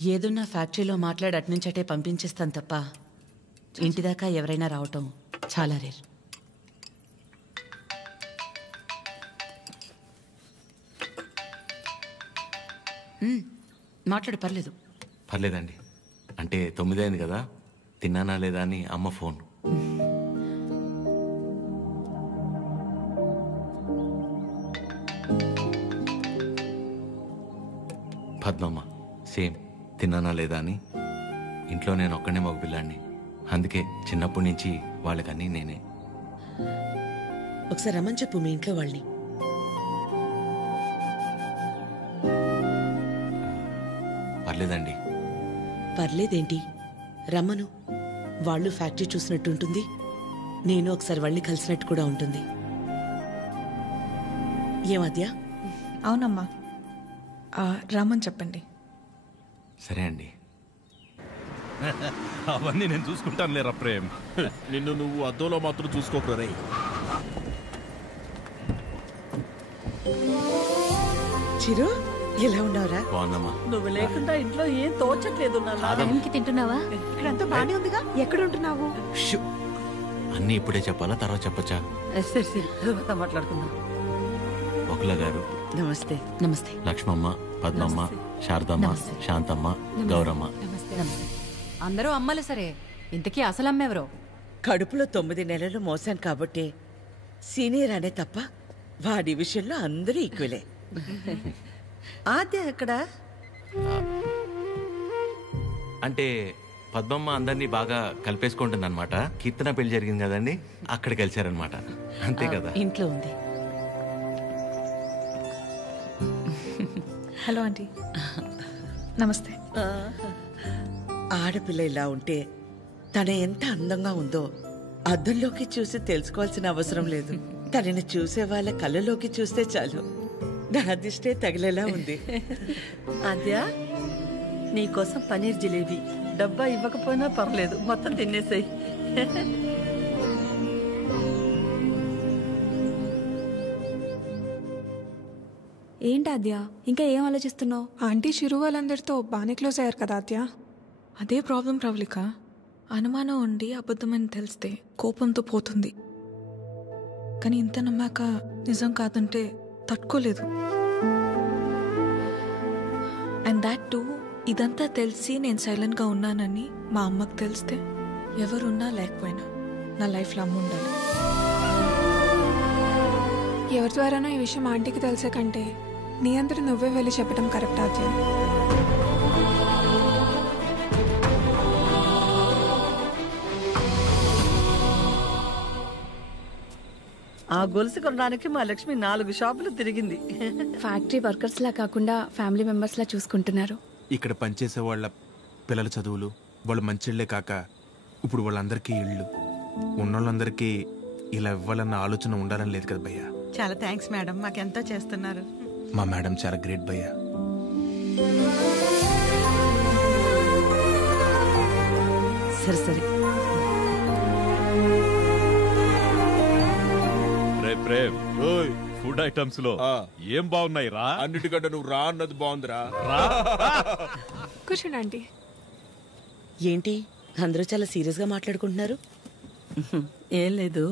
ఏదున్నా ఫ్యాక్టరీలో మాట్లాడి అట్నుంచటే పంపించేస్తాను తప్ప ఇంటిదాకా ఎవరైనా రావటం చాలా రేర్. మాట్లాడు, పర్లేదు. పర్లేదండి. అంటే 9 అయింది కదా, తిన్నానా లేదా అని అమ్మ ఫోన్. పద్మమ్మ సేమ్ తిన్నానా లేదా అని. ఇంట్లో నేను ఒక్కనే మగపిల్లాడిని, అందుకే చిన్నప్పటి నుంచి వాళ్ళకన్నీ నేనే. ఒకసారి రమ్మని చెప్పు మీ ఇంట్లో వాళ్ళని. పర్లేదండి. పర్లేదేంటి, రమ్మను. వాళ్ళు ఫ్యాక్టరీ చూసినట్టుంటుంది, నేను ఒకసారి వాళ్ళని కలిసినట్టు కూడా ఉంటుంది. ఏమద్యా? అవునమ్మా, రమ్మని చెప్పండి. సరే అండి. అవన్నీ నేను చూసుకుంటాను లేరా ప్రేమ్. నిన్ను నువ్వు అద్దంలో మాత్రం చూసుకోకరా రే. చిరు, ఎలా ఉన్నావురా? బాగుందమ్మా. నువ్వు లేకుండా ఇంట్లో ఏం తోచట్లేదు. తింటున్నావా? ఇక్కడంతా బానే ఉందిగా. ఎక్కడ ఉంటున్నావు? అన్నీ ఇప్పుడే చెప్పాలా, తర్వాత చెప్పచ్చా? సరే సరే, తర్వాత మాట్లాడుకుందాం. బకుల గారు నమస్తే. నమస్తే. లక్ష్మమ్మ, పద్మమ్మ, శారదమ్మ, శాంతమ్మ, గౌరమ్మ. అందరూ అమ్మలు. సరే, ఇంతకీ అసలు అమ్మెవరో? కడుపులో 9 నెలలు మోసాను కాబట్టే సీనియర్ అనే తప్ప వాడి విషయంలో అందరూ ఈక్వలే. ఆద్య ఎక్కడ? అంటే పద్మమ్మ అందరినీ బాగా కలిపేసుకుంటుంది అనమాట. కీర్తన పెళ్లి జరిగింది కదండి, అక్కడ కలిశారనమాట. అంతే కదా? ఇంట్లో ఉంది. Hello aunty. నమస్తే. ఆడపిల్ల ఇలా ఉంటే తన ఎంత అందంగా ఉందో అద్దంలోకి చూసి తెలుసుకోవాల్సిన అవసరం లేదు. తనని చూసే వాళ్ళ కళ్ళలోకి చూస్తే చాలు నా దిష్టే తగిలేలా ఉంది. ఆద్య, నీకోసం పనీర్ జిలేబీ. డబ్బా ఇవ్వకపోయినా పర్లేదు, మొత్తం తినేసాయి. ఏంటి ఆద్య, ఇంకా ఏం ఆలోచిస్తున్నావు? ఆంటీ చిరు వాళ్ళందరితో బాగానే క్లోజ్ అయ్యారు కదా ఆద్య. అదే ప్రాబ్లం ప్రవళిక. అనుమానం ఉండి అబద్ధమని తెలిస్తే కోపంతో పోతుంది, కానీ ఇంత నమ్మాక నిజం కాదంటే తట్టుకోలేదు. అండ్ దాట్ టూ, ఇదంతా తెలిసి నేను సైలెంట్గా ఉన్నానని మా అమ్మకు తెలిస్తే ఎవరున్నా లేకపోయినా నా లైఫ్లో అమ్మ ఉండాలి. ఎవరి ద్వారానో ఈ విషయం ఆంటీకి తెలిసే కంటే నీ అందరూ నువ్వే వెళ్ళి చెప్పడం కరెక్ట్ ఆద్య. ఆ గొలుసు కొనడానికి మా లక్ష్మి 4 షాపులు తిరిగింది. ఫ్యాక్టరీ వర్కర్స్ లా కాకుండా ఫ్యామిలీ మెంబర్స్ లా చూసుకుంటున్నారు. ఇక్కడ పనిచేసే వాళ్ళ పిల్లల చదువులు, వాళ్ళు మంచిళ్లే కాక ఇప్పుడు వాళ్ళందరికీ ఇళ్ళు ఉన్నోళ్ళందరికీ ఇలా ఇవ్వాలన్న ఆలోచన ఉండాలని లేదు కదా భయ్యా. చాలా థ్యాంక్స్ మేడం, మాకెంతో చేస్తున్నారు. మా మేడం చాలా గ్రేట్ భయ్యా. సరే సరే. ప్రేమ్, ఫుడ్ ఐటమ్స్ లో ఏం బాగున్నాయి రా? అన్నిటికంటే నువ్వు రా అన్నది బాగుందిరా. కూర్చోండి ఆంటీ. ఏంటి అందరూ చాలా సీరియస్గా మాట్లాడుకుంటున్నారు? ఏం లేదు,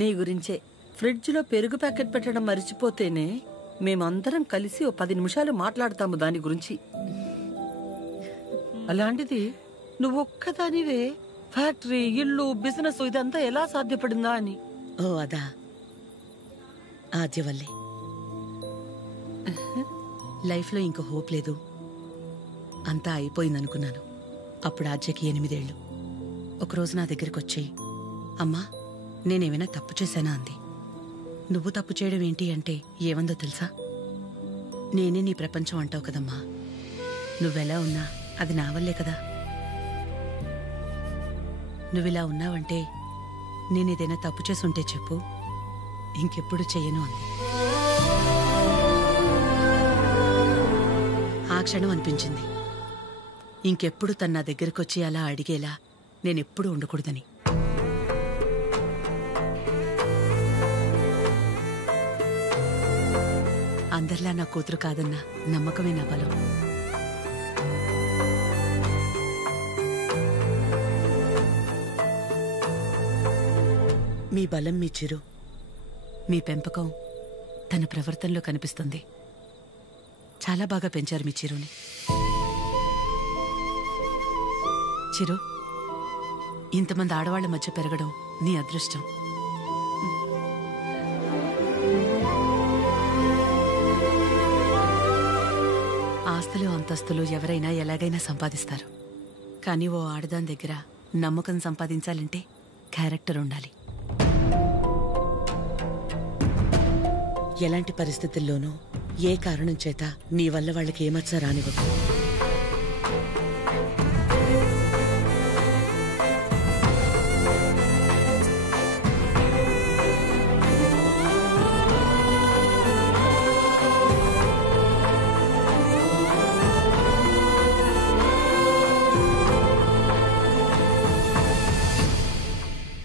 నీ గురించే. ఫ్రిడ్జ్లో పెరుగు ప్యాకెట్ పెట్టడం మర్చిపోతేనే మేమందరం కలిసి 10 నిమిషాలు మాట్లాడతాము దాని గురించి. అలాంటిది నువ్వొక్కదానివే ఫ్యాక్టరీ, ఇల్లు, బిజినెస్ ఇదంతా ఎలా సాధ్యపడిందా అని. ఓ అదా, ఆద్య వల్లే. లైఫ్లో ఇంకో హోప్ లేదు, అంతా అయిపోయిందనుకున్నాను. అప్పుడు ఆద్యకి 8 ఏళ్ళు. ఒకరోజు నా దగ్గరికి వచ్చి, అమ్మా నేనేమైనా తప్పు చేశానా అంది. నువ్వు తప్పు చేయడం ఏంటి అంటే ఏమందో తెలుసా? నేనే నీ ప్రపంచం అంటావు కదమ్మా, నువ్వెలా ఉన్నా అది నా వల్లే కదా. నువ్విలా ఉన్నావంటే నేనేదైనా తప్పు చేసుంటే చెప్పు, ఇంకెప్పుడు చెయ్యను అంది. ఆ క్షణం అనిపించింది ఇంకెప్పుడు తన నా దగ్గరకు వచ్చి అలా అడిగేలా నేనెప్పుడు ఉండకూడదని. అందరిలా నా కూతురు కాదన్న నమ్మకమే నా బలం. మీ బలం మీ చిరు, మీ పెంపకం తన ప్రవర్తనలో కనిపిస్తుంది. చాలా బాగా పెంచారు మీ చిరుని. చిరు, ఇంతమంది ఆడవాళ్ల మధ్య పెరగడం నీ అదృష్టం. ఆస్తులు అంతస్తులు ఎవరైనా ఎలాగైనా సంపాదిస్తారు, కానీ ఓ ఆడదాని దగ్గర నమ్మకం సంపాదించాలంటే క్యారెక్టర్ ఉండాలి. ఎలాంటి పరిస్థితుల్లోనూ ఏ కారణం చేత నీ వల్ల వాళ్ళకి ఏమచ్చా రానివ్వదు.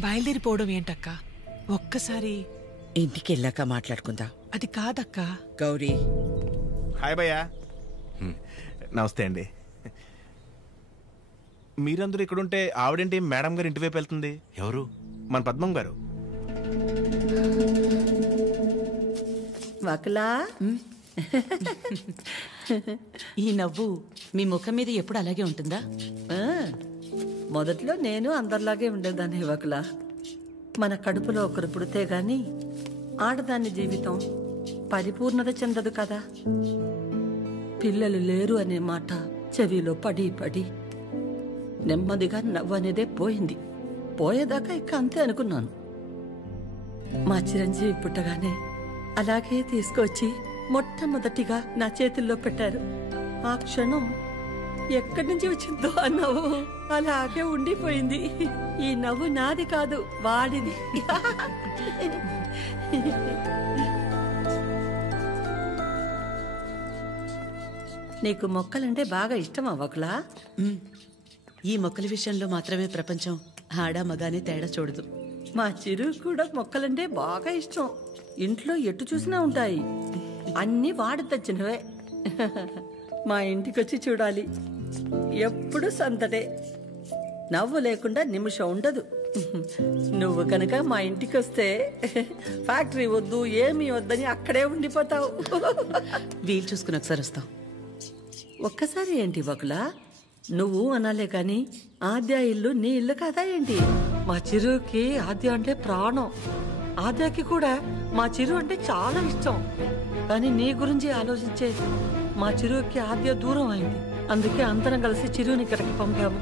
బయలుదేరిపోవడం ఏంటక్క? ఒక్కసారి ఇంటికి వెళ్ళాక మాట్లాడుకుందాం. అది కాదక్క. గౌరీ, హాయ్ భయ్యా. నమస్తే అండి. మీరందరూ ఇక్కడుంటే ఆవిడేంటి మేడం గారు ఇంటి వైపు వెళ్తుంది? ఎవరు? మన పద్మం గారు. వకులా, ఈ నవ్వు మీ ముఖం మీద ఎప్పుడు అలాగే ఉంటుందా? మొదట్లో నేను అందరిలాగే ఉండేదాన్ని వకులా. మన కడుపులో ఒకరు పుడితే గాని ఆడదాని జీవితం పరిపూర్ణత చెందదు కదా. పిల్లలు లేరు అనే మాట చెవిలో పడి పడి నెమ్మదిగా నవ్వు అనేదే పోయింది. పోయేదాకా ఇక అంతే అనుకున్నాను. మా చిరంజీవి పుట్టగానే అలాగే తీసుకొచ్చి మొట్టమొదటిగా నా చేతుల్లో పెట్టారు. ఆ క్షణం ఎక్కడి నుంచి వచ్చిందో ఆ నవ్వు అలాగే ఉండిపోయింది. ఈ నవ్వు నాది కాదు, వాడిది. నీకు మొక్కలంటే బాగా ఇష్టమా వకులా? ఈ మొక్కల విషయంలో మాత్రమే ప్రపంచం ఆడా మగానే తేడా చూడదు. మా చిరు కూడా మొక్కలంటే బాగా ఇష్టం. ఇంట్లో ఎటు చూసినా ఉంటాయి. అన్నీ వాడు తెచ్చినవే. మా ఇంటికొచ్చి చూడాలి. ఎప్పుడు సందడే, నవ్వు లేకుండా నిమిషం ఉండదు. నువ్వు కనుక మా ఇంటికి వస్తే ఫ్యాక్టరీ వద్దు ఏమీ వద్దని అక్కడే ఉండిపోతావు. వీలు చూసుకుని ఒకసారి వస్తాం. ఒక్కసారి ఏంటి వకులా, నువ్వు అనాలే కాని ఆద్య ఇల్లు నీ ఇల్లు కాదా ఏంటి? మా చిరుకి ఆద్య అంటే ప్రాణం. ఆద్యకి కూడా మా చిరు అంటే చాలా ఇష్టం. కానీ నీ గురించి ఆలోచించే మా చిరుకి ఆద్య దూరం అయింది. అందుకే అందరం కలిసి చిరుని ఇక్కడికి పంపాము.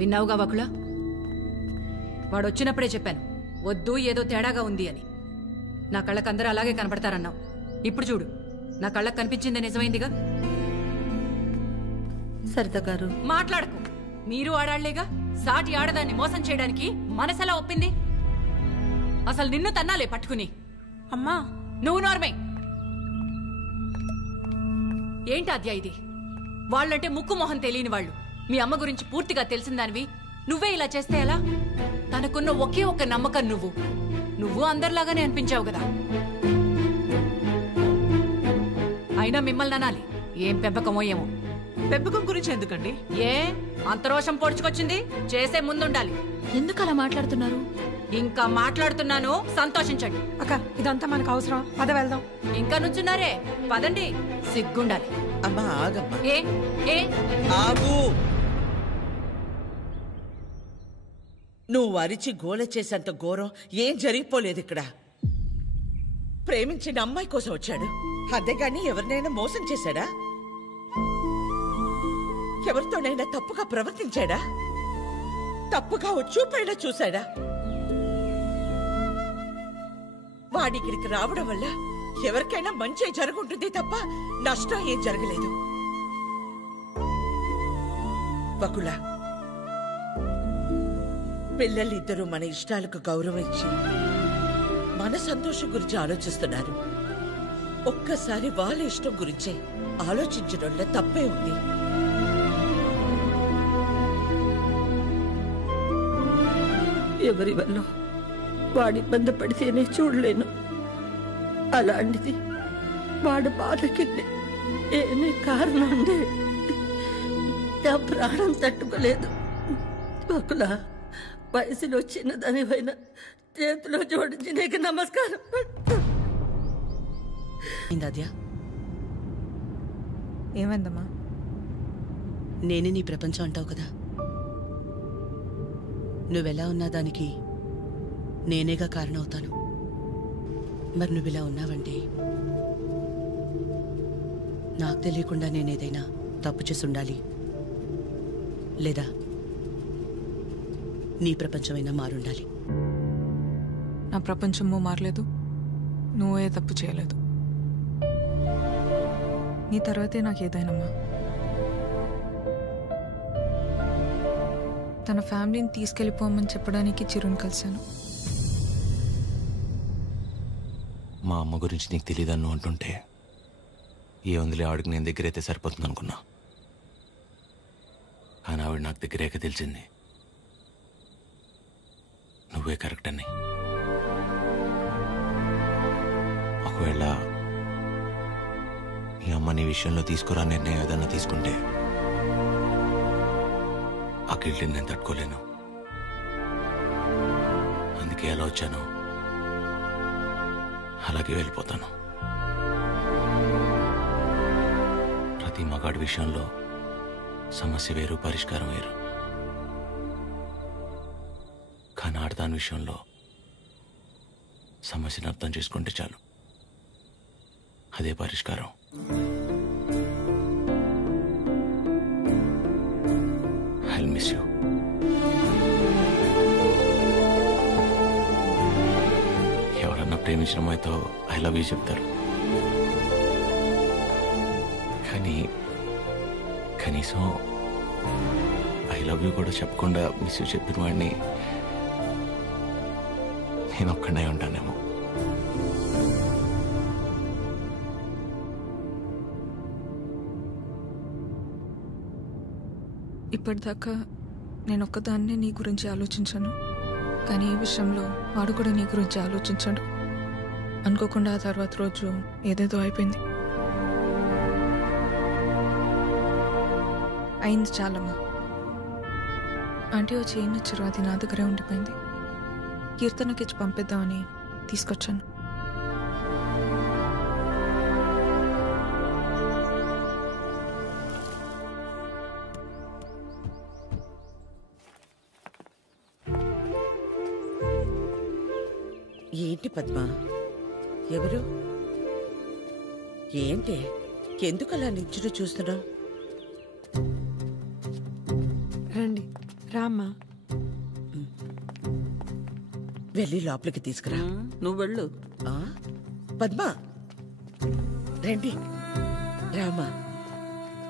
విన్నావుగా వకుల? వాడు వచ్చినప్పుడే చెప్పాను, వద్దు ఏదో తేడాగా ఉంది అని. నా కళ్ళకు అందరూ అలాగే కనపడతారన్నావు. ఇప్పుడు చూడు, నా కళ్ళకు కనిపించింది నిజమైందిగా. సరిత గారు, మాట్లాడకు. మీరు ఆడాళ్లేగా. సాటి ఆడదాన్ని మోసం చేయడానికి మనసెలా ఒప్పింది? అసలు నిన్ను తన్నాలే పట్టుకుని. అమ్మా, నువ్వు నోర్మే. ఏంటి అద్యా ఇది? వాళ్ళంటే ముక్కు మొహం తెలియని వాళ్ళు. మీ అమ్మ గురించి పూర్తిగా తెలిసిందానివి నువ్వే ఇలా చేస్తే ఎలా? తనకున్న ఒకే ఒక్క నమ్మకం నువ్వు అందరిలాగానే అనిపించావు కదా. అయినా మిమ్మల్ని అనాలి. ఏం పెంపకమో ఏమో. పెంపకం గురించి ఎందుకండి? ఏ అంత రోషం పొడుచుకొచ్చింది? చేసే ముందుండాలి. ఎందుకు అలా మాట్లాడుతున్నారు? ఇంకా మాట్లాడుతున్నాను, సంతోషించండి. అక్క, ఇదంతా మనకు అవసరం. పద వెళ్దాం. ఇంకా నుంచున్నారే, పదండి. సిగ్గుండాలి. అమ్మా ఆగమ్మా, ఏ ఏ ఆగు. నువ్వు అరిచి గోల చేసేంత ఘోరం ఏం జరిగిపోలేదు ఇక్కడ. ప్రేమించిన అమ్మాయి కోసం వచ్చాడు, అంతేగాని ఎవరినైనా మోసం చేశాడా? ఎవరితోనైనా తప్పుగా ప్రవర్తించాడా? తప్పుగా చూపైనా చూశాడా? వాడిక్కడికి రావడం వల్ల ఎవరికైనా మంచి జరుగుంటుంది తప్ప నష్టం ఏం జరగలేదు. వకుల, పిల్లలిద్దరూ మన ఇష్టాలకు గౌరవం ఇచ్చి మన సంతోషం గురించి ఆలోచిస్తున్నారు. ఒక్కసారి వాళ్ళ ఇష్టం గురించే ఆలోచించడంలో తప్పే ఉంది. ఎవరి వల్ల వాడి ఇబ్బంది పడితేనే చూడలేను. అలాంటిది వాడు బాధకి ఏమీ కారణం ఉండే నా ప్రాణం తట్టుకోలేదు. బకులా, వయసులో చిన్నదానివైనా చేతిలో జోడించి నీకు నమస్కారం. ఏమైందమ్మా? నేనే నీ ప్రపంచం అంటావు కదా, నువ్వెలా ఉన్నా దానికి నేనేగా కారణమవుతాను. మరి నువ్విలా ఉన్నావంటే నాకు తెలియకుండా నేనేదైనా తప్పు చేసి ఉండాలి, లేదా నీ ప్రపంచమైనా మారుండాలి. నా ప్రపంచము మారలేదు, నువ్వే తప్పు చేయలేదు. నీ తర్వాతే నాకు ఏదైనమ్మా. తన ఫ్యామిలీని తీసుకెళ్ళిపోమని చెప్పడానికి చిరుని కలిశాను. మా అమ్మ గురించి నీకు తెలియదన్ను అంటుంటే ఏ వందలే ఆవిడకి నేను దగ్గరైతే సరిపోతుంది అనుకున్నా. కానీ ఆవిడ నాకు దగ్గరేక తెలిసింది నువ్వే కరెక్ట్ అని. ఒకవేళ ఈ అమ్మ నీ విషయంలో తీసుకురా నిర్ణయం ఏదన్నా తీసుకుంటే ఆ గిల్ట్ని నేను తట్టుకోలేను. అందుకే ఎలా వచ్చాను అలాగే వెళ్ళిపోతాను. ప్రతి మగాడి విషయంలో సమస్య వేరు, పరిష్కారం వేరు. కానీ ఆడదాని విషయంలో సమస్యను అర్థం చేసుకుంటే చాలు, అదే పరిష్కారం. I'll miss you. ఎవరన్నా ప్రేమించిన అమ్మాయితో ఐ లవ్ యూ చెప్తారు, కానీ కనీసం ఐ లవ్ యూ కూడా చెప్పకుండా మిస్ యూ చెప్పిన వాడిని నేను ఒక్కడే ఉంటానేమో. ఇప్పటిదాకా నేను ఒక్కదాన్నే నీ గురించి ఆలోచించాను, కానీ ఈ విషయంలో వాడు కూడా నీ గురించి ఆలోచించాడు. అనుకోకుండా ఆ తర్వాత రోజు ఏదేదో అయిపోయింది. అయింది చాలమ్మా. ఆంటీ వచ్చి ఏం ఇచ్చారు, అది నా దగ్గరే ఉండిపోయింది. కీర్తనకి ఇచ్చి పంపిద్దామని తీసుకొచ్చాను. ఏంటి పద్మ, ఎవరు? ఏంటి, ఎందుకు అలా నిల్చుని చూస్తున్నావు? రండి, రామ్మా. వెళ్ళి లోపలికి తీసుకురా. నువ్వు వెళ్ళు. పద్మ రండి, రామా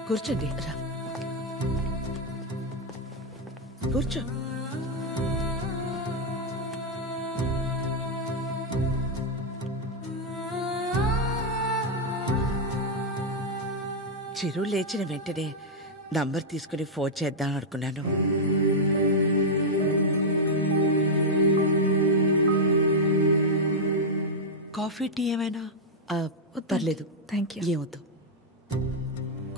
కూర్చోండి. రా కూర్చో. చిరు లేచిన వెంటనే నంబర్ తీసుకుని ఫోన్ చేద్దాం అనుకున్నాను. కాఫీ టీ ఏమైనా? పర్లేదు, థ్యాంక్ యూ. ఏమొద్దు.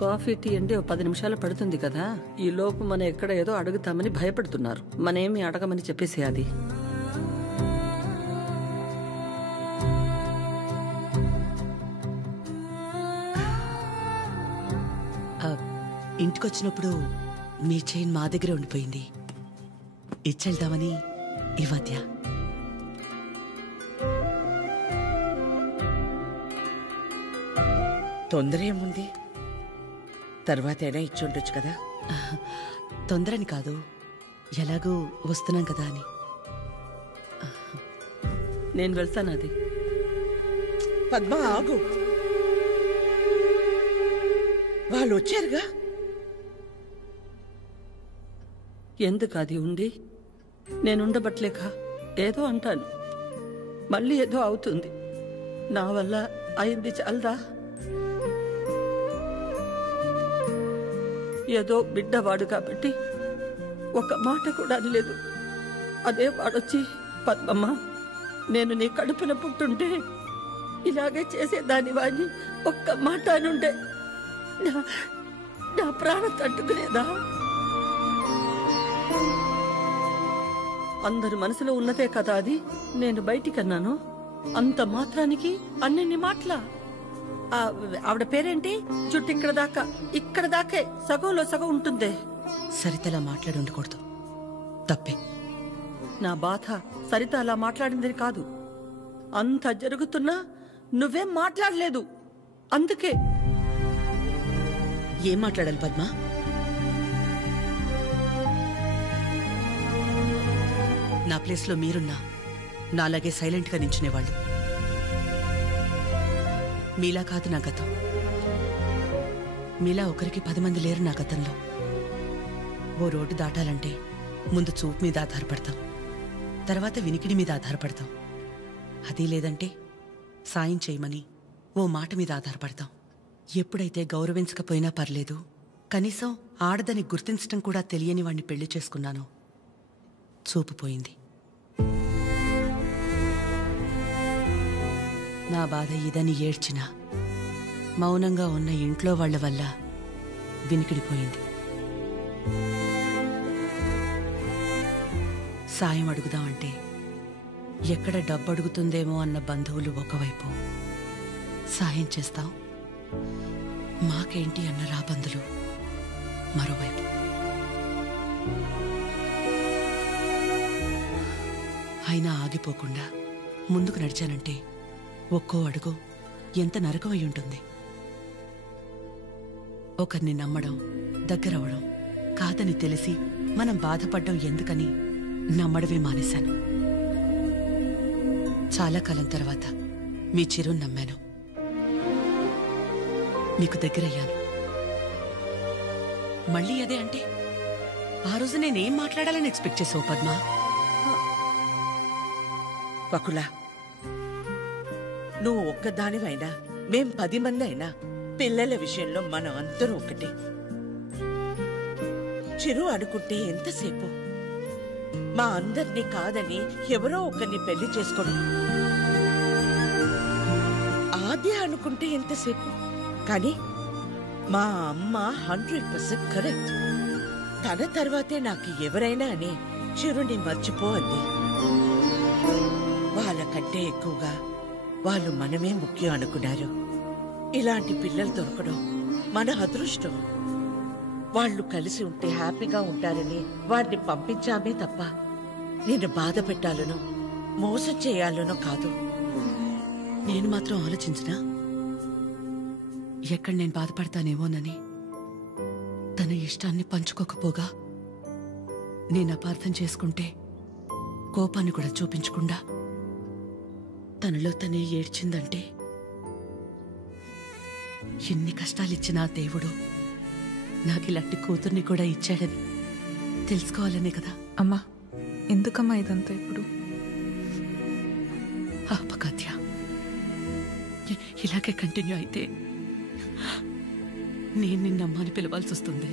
కాఫీ టీ అంటే 10 నిమిషాలు పడుతుంది కదా. ఈ లోపు మనం ఎక్కడ ఏదో అడుగుతామని భయపడుతున్నారు. మనేమి అడగమని చెప్పేసి అది. ఇంటికొచ్చినప్పుడు మీ చైన్ మా దగ్గరే ఉండిపోయింది, ఇచ్చెళ్దామని ఈ మధ్య. తొందర ఏముంది, తర్వాత అయినా ఇచ్చి ఉండొచ్చు కదా. తొందరని కాదు, ఎలాగూ వస్తున్నాం కదా అని. నేను వెళ్తాను. అది పద్మ ఆగు, వాళ్ళు వచ్చారుగా. ఎందుకు అది ఉండి నేనుండబట్లేక ఏదో అంటాను, మళ్ళీ ఏదో అవుతుంది. నా వల్ల అయింది చాలదా? ఏదో బిడ్డవాడు కాబట్టి ఒక మాట కూడా అనలేదు. అదే వాడొచ్చి పద్మమ్మ నేను నీ కడుపున పుట్టుంటే ఇలాగే చేసేదాని వాడిని ఒక్క మాట అనుండే నా ప్రాణం తట్టుకునేదా? అందరి మనసులో ఉన్నదే కదా అది. నేను బయటికన్నాను, అంత మాత్రానికి అన్ని మాటల. ఆవిడ పేరేంటి? జుట్టు ఇక్కడ దాకే సగంలో సగం ఉంటుందే. సరితలా మాట్లాడి ఉండకూడదు, తప్పే. నా బాధ సరిత అలా మాట్లాడిందని కాదు. అంత జరుగుతున్నా నువ్వేం మాట్లాడలేదు, అందుకే. ఏం మాట్లాడాలి పద్మ? నా ప్లేస్లో మీరున్నా నాలాగే సైలెంట్గా నించునేవాళ్ళు. మీలా కాదు నా గతం. మీలా ఒకరికి 10 మంది లేరు నా గతంలో. ఓ రోడ్డు దాటాలంటే ముందు చూపు మీద ఆధారపడతాం, తర్వాత వినికిడి మీద ఆధారపడతాం. అదీ లేదంటే సాయం చేయమని ఓ మాట మీద ఆధారపడతాం. ఎప్పుడైతే గౌరవించకపోయినా పర్లేదు, కనీసం ఆడదని గుర్తించటం కూడా తెలియని వాణ్ణి పెళ్లి చేసుకున్నానో చూపు పోయింది. నా బాధ ఇదని ఏడ్చినా మౌనంగా ఉన్న ఇంట్లో వాళ్ల వల్ల వినికిడిపోయింది. సాయం అడుగుదామంటే ఎక్కడ డబ్బు అడుగుతుందేమో అన్న బంధువులు ఒకవైపు, సాయం చేస్తాం మాకేంటి అన్న రాబందులు మరోవైపు. అయినా ఆగిపోకుండా ముందుకు నడిచానంటే ఒక్కో అడుగు ఎంత నరకమై ఉంటుంది. ఒకరిని నమ్మడం, దగ్గరవడం కాదని తెలిసి మనం బాధపడ్డం ఎందుకని నమ్మడమే మానేశాను. చాలా కాలం తర్వాత మీ చిరుని నమ్మాను, మీకు దగ్గరయ్యాను. మళ్ళీ అదే అంటే ఆ రోజు నేనేం మాట్లాడాలని ఎక్స్పెక్ట్ చేసావు పద్మ? వకుల, నువ్వు ఒక్కదానివైనా మేం 10 మంది అయినా పిల్లల విషయంలో మనం అందరూ ఒకటే. చిరు అనుకుంటే ఎంతసేపు మా అందరినీ కాదని ఎవరో ఒకరిని పెళ్లి చేసుకోవడం. ఆద్య అనుకుంటే ఎంతసేపు, కానీ మా అమ్మ 100% కరెక్ట్. తన తర్వాతే నాకు ఎవరైనా అని చిరుని మర్చిపో అంది. వాళ్ళకంటే ఎక్కువగా వాళ్ళు మనమే ముఖ్యం అనుకున్నారు. ఇలాంటి పిల్లలు దొరకడం మన అదృష్టం. వాళ్ళు కలిసి ఉంటే హ్యాపీగా ఉంటారని వాడిని పంపించామే తప్ప నేను బాధ పెట్టాలనో మోసం చేయాలనో కాదు. నేను మాత్రం ఆలోచించినా ఎక్కడ నేను బాధపడతానేమోనని. తన ఇష్టాన్ని పంచుకోకపోగా నేను అపార్థం చేసుకుంటే కోపాన్ని కూడా చూపించకుండా తనలో తనే ఏడ్చిందంటే ఎన్ని కష్టాలిచ్చినా దేవుడు నాకిలాంటి కూతుర్ని కూడా ఇచ్చాడని తెలుసుకోవాలనే కదా. అమ్మా, ఎందుకమ్మా ఇదంతా ఇప్పుడు? ఆపకాత్య, ఇలాగే కంటిన్యూ అయితే నేను నిన్నమ్మని పిలవాల్సి వస్తుంది.